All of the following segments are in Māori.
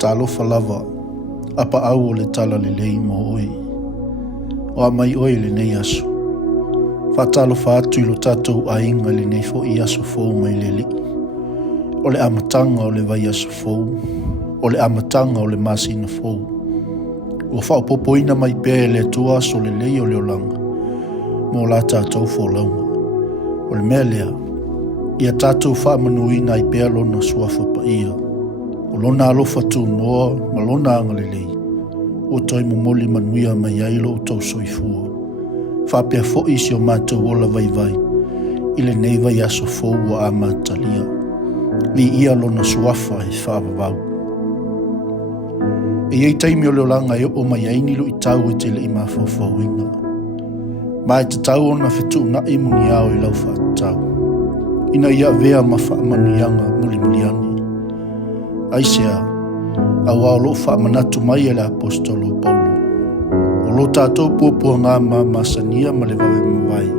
talofa lava APAAU o le TALALELEI mo oi. O a mai oi le nei aso. Whatalofa atu I lo tatou ainga le nei fo I aso fou mai le li. O le amatanga o le vai aso fou. O le amatanga o le masina fou. Ua whaopopoina mai pēe le tua aso le lei o le olanga. Mo la tatou fo launga. O le mea lea. Ia tatou whaamanuina I pēe lona suafa pa ia. O lona alofa tu noa ma lona anga le lei. O toi momoli manuia mai ailo o tau soifua. Whapea fo isi o mātou ola vai vai. Ile nei vai aso fou wa a mātalia. Li ia lona suafa I whaavavau. E iei taimi o leolanga e o mai ainilu I tau e te le I mawhawhawinga. Mai te tau ona whetu na I muni ao I lau whaatau. Ina ia vea ma whaamanuianga muli muliani. Aisea, au au lo whaamanatu mai e le apostolo Paulo. O lo tātou pūpua ngā mā masania ma le wawe mawai.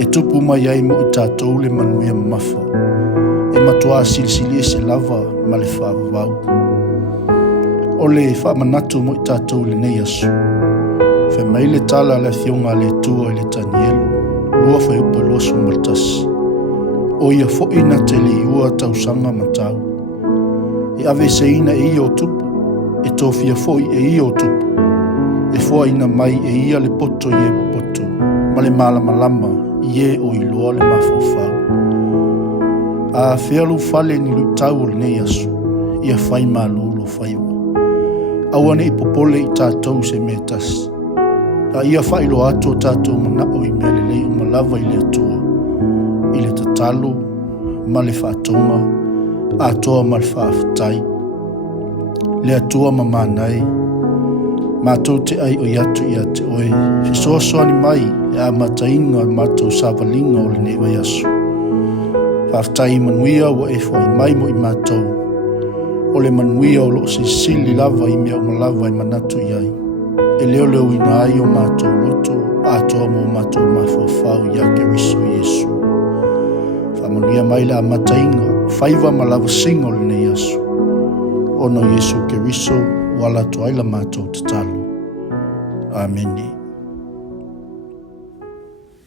E tupu mai ai mo I tātou le manuia mawha. E matua silisili e se lava ma le whaavavau. O le whaamanatu mo I tātou le nei asu. Whe mai le tala le thionga le tua I le Tanielu. Lua whai upa losu martasi. O ia fo'ina te li ua tausanga matau. E ave se ina e ia o tupu. E tofia fo'i e ia o tupu. E fua ina mai e ia le poto I e poto. Ma le malamalama I e o iloa le mawhawhau. A whialu whale ni lu tau o le nei asu. Ia whai mālulu whaiwa. Awane I popole I tātou se me tasi. A ia whailo ato tātou manao I mea le lei umalava I le atua. I le tatalo, ma le whaatonga, atoa ma le whaafetai. Le atua ma mānai, mātou te ai o iatu I a te oe. Fisoasoani mai, le a matainga mātou sāwalinga o le newa yasu. Whaafetai manuia wa e whai mai mo I mātou. O le manuia o lo se sili lava I mea umalava I manatu iai. E leo leo ina ai o mātou loto, atoa mo mātou mawhawhau ia keriso Yesu. Whamanuia mai la matainga, whaiva malawa singa o le nei asu. Ono Yesu keriso, wala toaila mātou te talo. Ameni.